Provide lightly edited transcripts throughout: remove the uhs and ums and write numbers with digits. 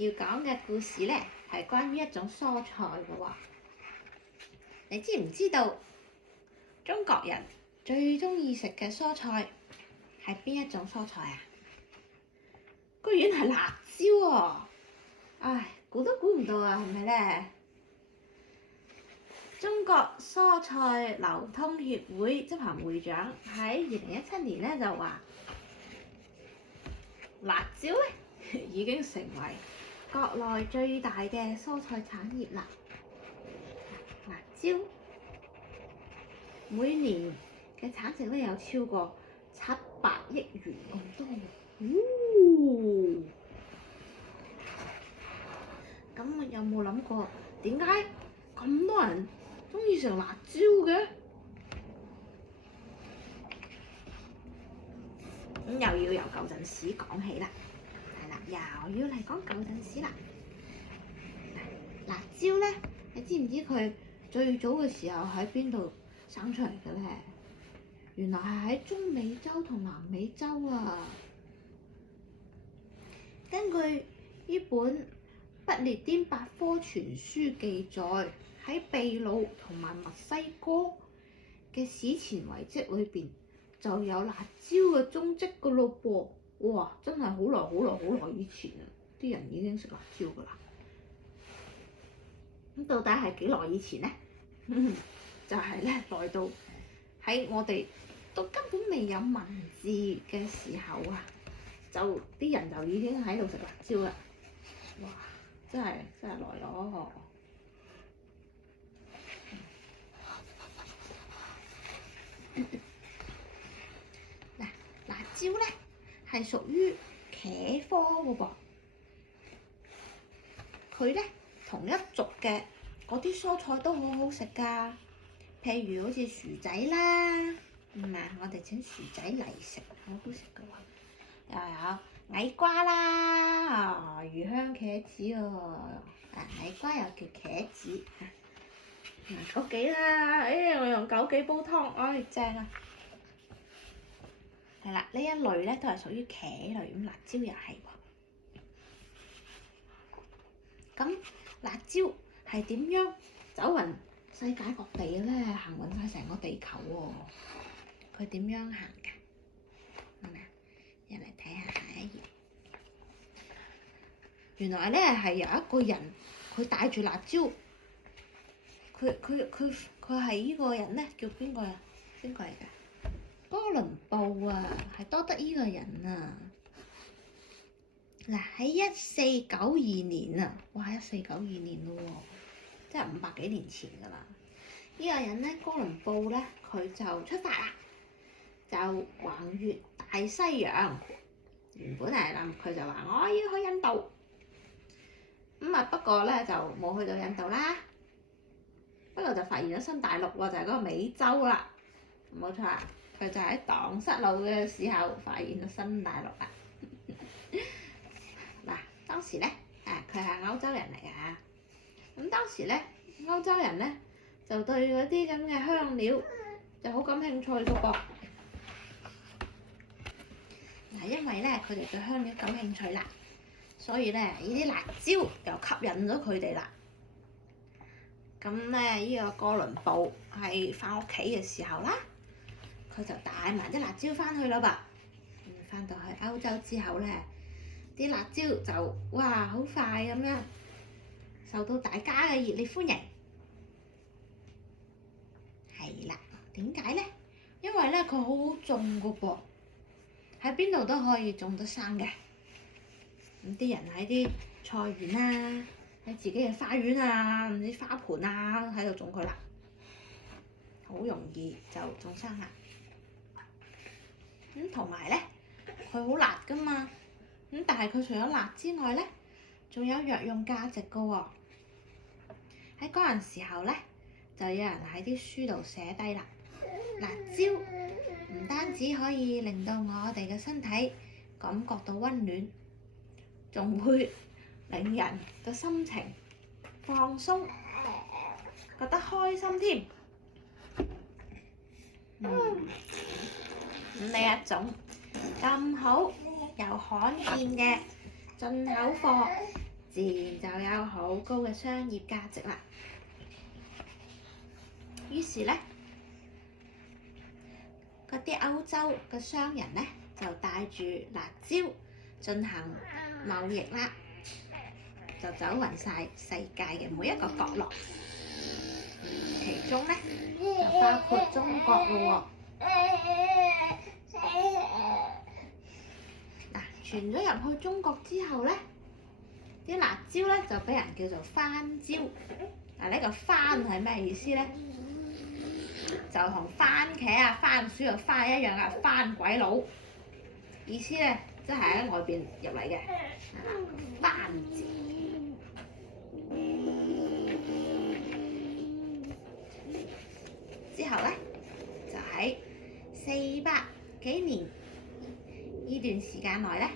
要講嘅故事呢，係關於一種蔬菜嘅喎。你知唔知道中國人最中意食嘅蔬菜係邊一種蔬菜啊？居然係辣椒喎！唉，估都估唔到啊，係咪呢？中國蔬菜流通協會執行會長喺2017年咧就話，辣椒咧已經成為國內最大嘅蔬菜產業啦。辣椒每年嘅產值咧有超過700億元咁多。咁有冇諗過點解咁多人中意食辣椒嘅？咁又要由舊陣時講起啦，係啦，又要嚟講舊陣時啦。辣椒咧，你知唔知佢最早嘅時候喺邊度生出嚟嘅咧？原來係喺中美洲同南美洲啊。根據呢本不列顛百科全書記載，喺秘魯同埋墨西哥嘅史前遺跡裏邊就有辣椒嘅蹤跡噶咯噃。哇！真係好耐好耐好耐以前啊，啲人已經食辣椒噶啦。咁到底係幾耐以前呢？就係咧，來到喺我哋都根本未有文字嘅時候啊，就啲人就已經喺度食辣椒啦。哇！真係來咯〜嗱，辣椒咧係屬於茄科嘅噃，佢咧同一族嘅嗰啲蔬菜都好好食㗎，譬如好似薯仔啦，我哋整薯仔嚟食，好好食㗎喎。又有矮瓜啦，魚香茄子喎，矮瓜又叫茄子。枸杞啦，我用枸杞煲湯，正啊！係啦，呢一類咧都係屬於茄類，咁辣椒又係喎。咁辣椒係點樣走勻世界各地嘅咧？行勻晒成個地球喎。佢點樣行㗎？係咪啊？一嚟睇下下一頁。原來咧係有一個人，佢帶住辣椒。佢係呢個人咧，叫邊個啊？邊個嚟㗎？哥倫布啊，係多得呢個人啊！嗱，喺1492年啊，哇！1492年咯喎，即係500幾年前㗎啦。呢個人咧，哥倫布咧，佢就出發啦，就橫越大西洋。原本係諗佢就話我要去印度，不過咧就冇去到印度啦。不過就發現咗新大陸喎，就係嗰個美洲啦，冇錯啊！佢就喺蕩失路嘅時候發現咗新大陸啦。嗱，當時咧，佢係歐洲人嚟㗎。咁當時咧，歐洲人咧就對嗰啲咁嘅香料就好感興趣㗎噃。嗱，因為咧佢哋對香料感興趣啦，所以咧呢啲辣椒又吸引咗佢哋啦。咁咧，呢個哥倫布係翻屋企嘅時候啦，佢就帶埋啲辣椒翻去啦噃。翻到去歐洲之後咧，啲辣椒就哇好快咁樣受到大家嘅熱烈歡迎。係啦，點解咧？因為咧佢好好種㗎噃，喺邊度都可以種得生嘅。咁啲人喺啲菜園啦，喺自己嘅花園啊，唔知花盆啊，喺度種佢啦，好容易就種生啦。同埋咧，佢好辣㗎嘛。但係佢除咗辣之外咧，仲有藥用價值㗎喎。喺嗰陣時候咧，就有人喺啲書度寫低啦，辣椒唔單止可以令到我哋嘅身體感覺到溫暖，仲會令人嘅心情放鬆，覺得開心添。呢一種咁好又罕見嘅進口貨，自然就有好高嘅商業價值啦。於是咧，嗰啲歐洲嘅商人咧就帶住辣椒進行貿易啦，就走勻晒世界嘅每一個角落，其中咧就包括中國咯喎。嗱，傳咗入去中國之後咧，啲辣椒咧就俾人叫做番椒。嗱，呢個番係咩意思咧？就同番茄啊、番薯個番一樣啊，番鬼佬意思咧，即係喺外邊入嚟嘅番字。之後咧，就喺400幾年呢段時間內咧，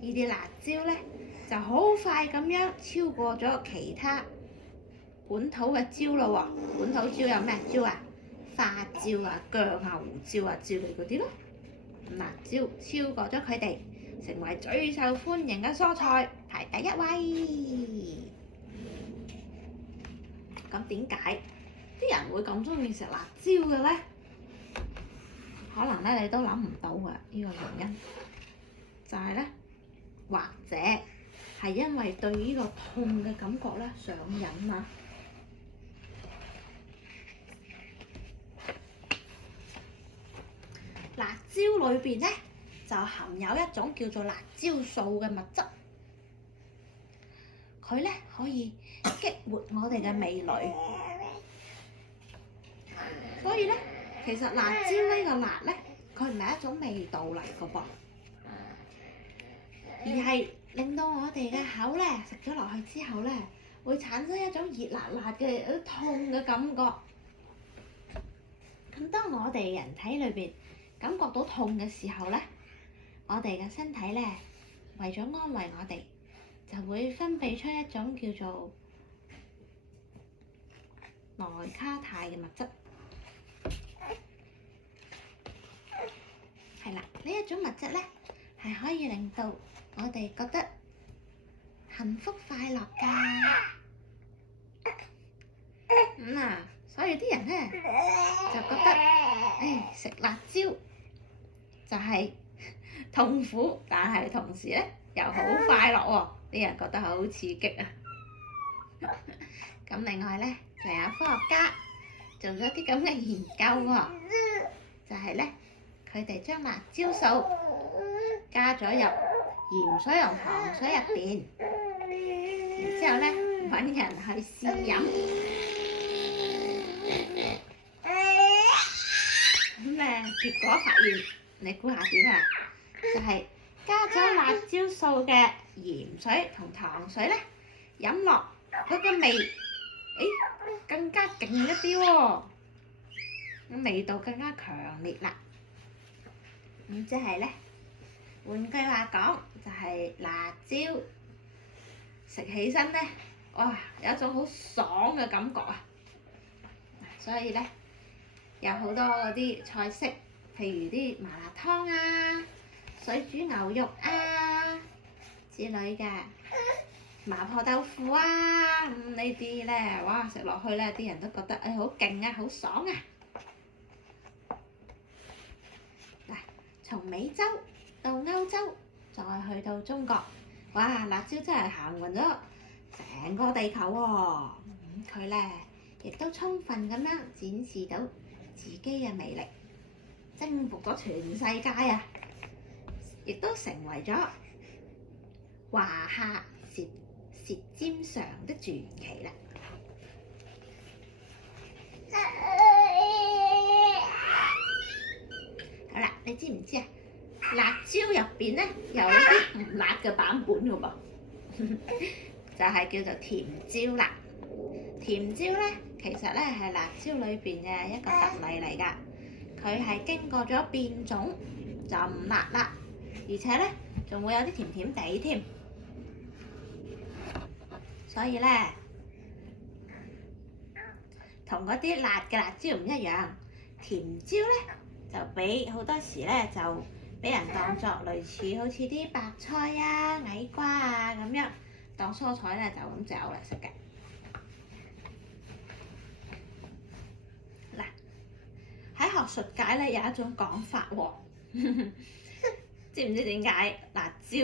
呢啲辣椒咧就好快咁樣超過咗其他本土嘅椒咯喎。本土椒有咩椒啊？花椒啊、薑啊、胡椒啊之類嗰啲咯。辣椒超過咗佢哋，成為最受歡迎嘅蔬菜，排第一位。咁點解啲人會咁中意食辣椒嘅咧？可能咧你都諗唔到嘅呢個原因，就係咧，或者係因為對呢個痛嘅感覺咧上癮啊！辣椒裏邊咧就含有一種叫做辣椒素嘅物質，佢咧可以激活我哋嘅味蕾，所以咧其實辣椒呢個辣咧，佢唔係一種味道嚟嘅噃，而係令到我哋嘅口咧食咗落去之後咧，會產生一種熱辣辣嘅痛嘅感覺。咁當我哋人體裏邊感覺到痛嘅時候咧，我哋嘅身體咧為咗安慰我哋，就會分泌出一種叫做內卡肽嘅物質。係啦，呢一種物質咧係可以令到我哋覺得幸福快樂㗎。所以啲人咧就覺得，食辣椒就係痛苦，但係同時咧又好快樂喎。啲人覺得好刺激啊！咁另外咧，仲有科學家做咗啲咁嘅研究喎，就係咧佢哋將辣椒素加咗入鹽水同糖水入邊，然之後咧揾人去試飲，咁咧結果發現，你估下點啊？就係加咗辣椒素嘅鹽水同糖水咧，飲落佢個味，更加勁一啲喎，味道更加強烈啦。咁即係咧，換句話講，就係辣椒食起身咧，哇，有一種好爽嘅感覺啊！所以咧，有好多嗰啲菜式，譬如啲麻辣湯啊、水煮牛肉啊之類嘅，麻婆豆腐啊，呢啲咧，哇，食落去咧，啲人都覺得好勁啊，好爽啊！嗱，從美洲到歐洲，再去到中國，哇，辣椒真係行勻咗成個地球喎！佢咧亦都充分咁樣展示到自己嘅魅力，征服咗全世界啊！亦都成為咗華夏舌尖上的傳奇啦！好啦，你知唔知啊？辣椒入邊咧有一啲唔辣嘅版本㗎噃，就係叫做甜椒啦。甜椒咧其實咧係辣椒裏邊嘅一個特例嚟㗎，佢係經過咗變種就唔辣啦，而且咧仲會有啲甜甜地添。所以咧，同嗰啲辣嘅辣椒唔一樣，甜椒咧就俾好多時咧就俾人當作類似好似啲白菜啊、矮瓜啊咁樣，當當蔬菜咧就咁嚼嚟食嘅。嗱，喺學術界咧有一種講法喎，知唔知點解辣椒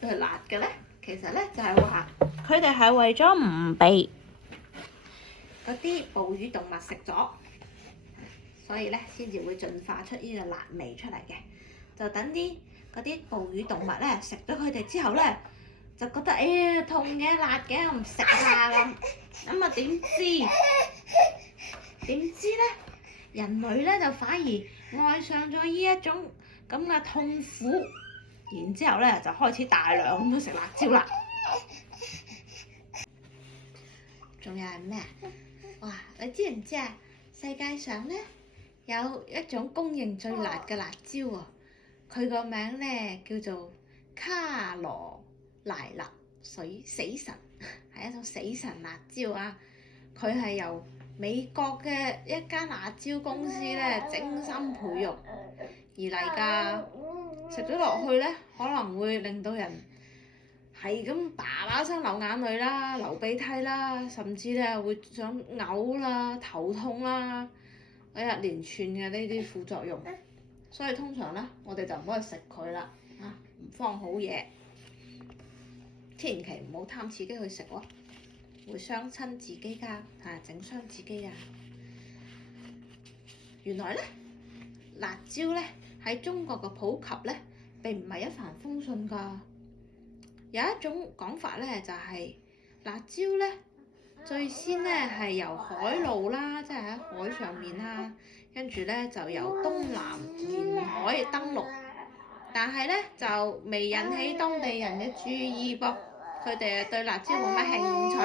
係辣嘅咧？其實咧就係話佢哋係為咗唔被嗰啲哺乳動物食咗，所以咧先至會進化出呢個辣味出嚟嘅。就等啲嗰啲哺乳動物咧食咗佢哋之後咧，就覺得痛嘅辣嘅，我唔食啦咁。咁啊點知咧人類咧就反而愛上咗呢一種咁嘅痛苦，然之後咧就開始大量咁去食辣椒啦。仲有係咩啊？哇！你知唔知啊？世界上咧有一種公認最辣嘅辣椒喎，佢個名咧叫做卡羅萊納水死神，係一種死神辣椒啊！佢係由美國嘅一間辣椒公司咧精心培育而嚟㗎，食咗落去咧可能會令到人係咁叭叭聲流眼淚啦、流鼻涕啦，甚至咧會想嘔啦、頭痛啦，一連串嘅呢啲副作用。所以通常咧，我哋就唔好去食佢啦，唔方好嘢，千祈唔好貪刺激去食喎，會傷親自己㗎，整傷自己啊！原來咧，辣椒咧喺中國嘅普及咧並唔係一帆風順㗎。有一種講法咧，就係辣椒咧最先咧係由海路啦，即係喺海上面啦，跟住咧就由東南沿海登陸，但係咧就未引起當地人嘅注意噃，佢哋對辣椒冇乜興趣。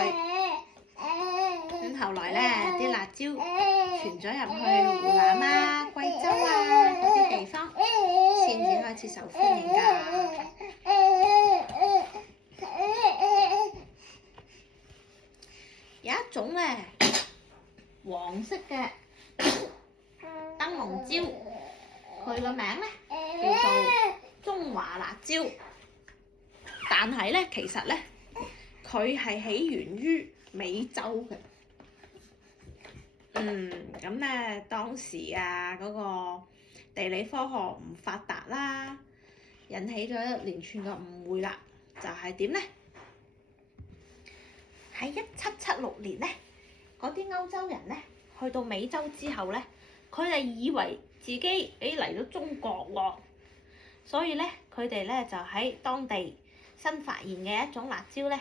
咁後來咧啲辣椒傳咗入去湖南啊、貴州啊嗰啲地方，先至開始受歡迎㗎。有一種咧黃色嘅燈籠椒，佢個名咧叫做中華辣椒，但係咧其實咧佢係起源於美洲嘅。咁咧當時啊嗰個地理科學唔發達啦，引起咗一連串嘅誤會啦。就係點咧？喺1776年咧，嗰啲歐洲人咧去到美洲之後咧，佢哋以為自己嚟到中國喎，所以咧佢哋咧就喺當地新發現嘅一種辣椒咧，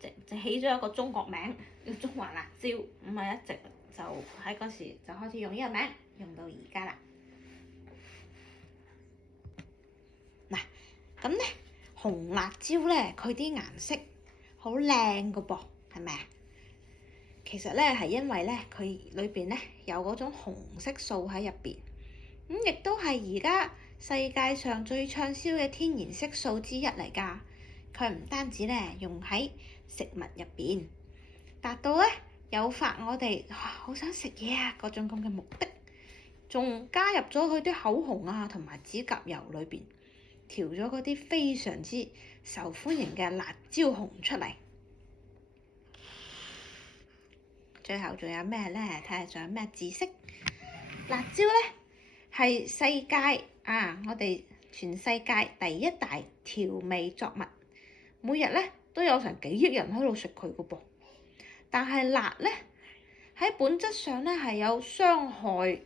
就起咗一個中國名叫中華辣椒，咁啊一直就喺嗰時就開始用呢個名，用到而家啦。嗱，咁咧紅辣椒咧，佢啲顏色好靚㗎噃，係咪啊？其實咧係因為咧佢裏邊咧有嗰種紅色素喺入邊，亦都係而家世界上最暢銷嘅天然色素之一嚟㗎。佢唔單止咧用喺食物入邊，達到咧誘發我哋好想食嘢啊嗰種咁嘅目的，仲加入咗佢啲口紅啊同埋指甲油裏邊，調咗嗰啲非常之受歡迎嘅辣椒紅出嚟。最後仲有咩咧？睇下仲有咩知識？辣椒咧係世界我哋全世界第一大調味作物，每日咧都有成幾億人喺度食佢㗎噃。但係辣咧喺本質上咧係有傷害，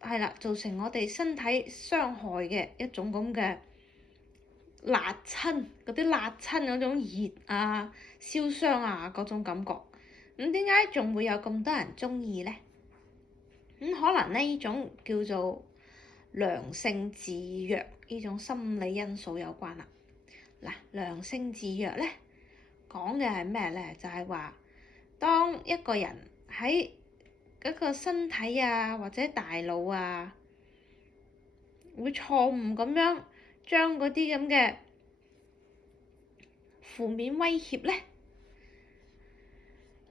係啦，造成我哋身體傷害嘅一種咁嘅辣親，嗰啲辣親嗰種熱啊、燒傷啊嗰種感覺。咁點解仲會有咁多人鍾意咧？可能呢種叫做良性自虐呢種心理因素有關啦。嗱，良性自虐咧講嘅係咩咧？就係話當一個人喺嗰個身體啊或者大腦啊會錯誤咁樣將嗰啲咁嘅負面威脅咧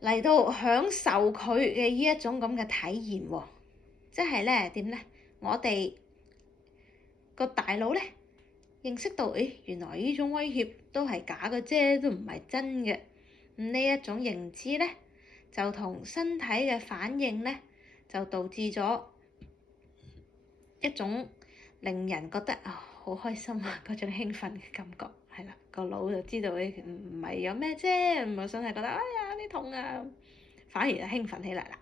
嚟到享受佢嘅呢一種咁嘅體驗喎，即係咧點咧？我哋個大腦咧認識到，原來呢種威脅都係假嘅啫，都唔係真嘅。呢一種認知咧，就同身體嘅反應咧，就導致咗一種令人覺得好開心啊嗰種興奮嘅感覺，係啦，個腦就知道唔係有咩啫，唔係真係覺得哎呀啲痛啊，反而就興奮起嚟啦。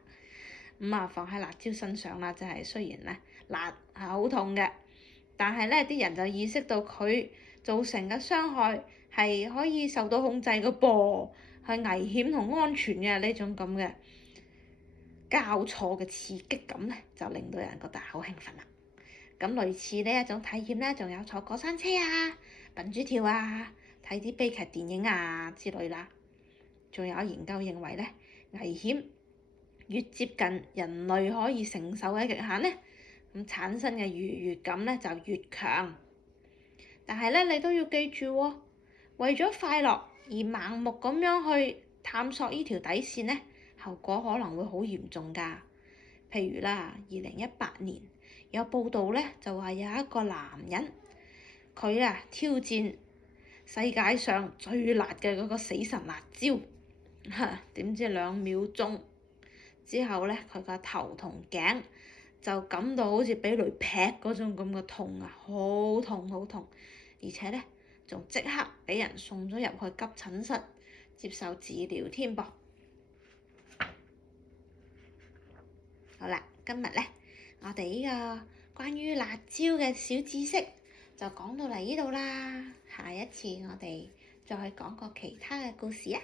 放喺辣椒身上啦，就係雖然咧辣係好痛嘅，但係咧啲人就意識到佢造成嘅傷害係可以受到控制嘅噃，係危險同安全嘅呢種咁嘅交錯嘅刺激感咧，就令到人覺得好興奮啦。咁類似呢一種體驗咧，仲有坐過山車啊、笨豬跳啊、睇啲悲劇電影啊之類啦。仲有研究認為咧，危險越接近人類可以承受嘅極限咧，咁產生嘅愉悅感咧就越強。但係咧，你都要記住喎，為咗快樂而盲目咁樣去探索呢條底線咧，後果可能會好嚴重㗎。譬如啦，2018年有報道咧，就話有一個男人，佢挑戰世界上最辣嘅嗰個死神辣椒，點知2秒鐘之後咧，佢個頭同頸就感到好似俾雷劈嗰種咁嘅痛啊，好痛好痛，而且咧仲即刻俾人送咗入去急診室接受治療添噃。好啦，今日咧我哋呢個關於辣椒嘅小知識就講到嚟呢度啦，下一次我哋再講個其他嘅故事啊！